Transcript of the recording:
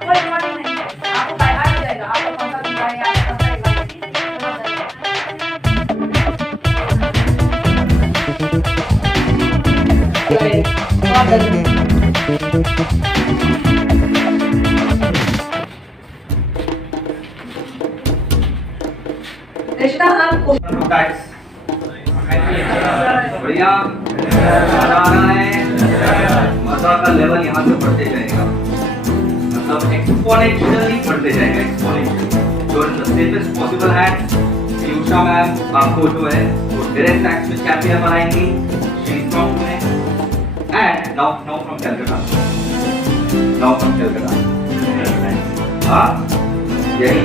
कोई रिकॉर्डिंग नहीं है, आपको बाय हार्ट हो जाएगा, आपको कौन सा दिया है, आपको कौन सा रिश्ता आपको बढ़िया मजा आ रहा है। मजा का लेवल यहाँ से बढ़ते जाएगा, मतलब एक्सपोनेंशियली बढ़ते जाएगा, एक्सपोनेंशियली। जो सेफेस्ट पॉसिबल है पीयूषा मैम आपको जो है वो डायरेक्ट टैक्स में चैंपियन बनाएंगी, she is from Pune and now from Calcutta, now from Calcutta. हाँ यही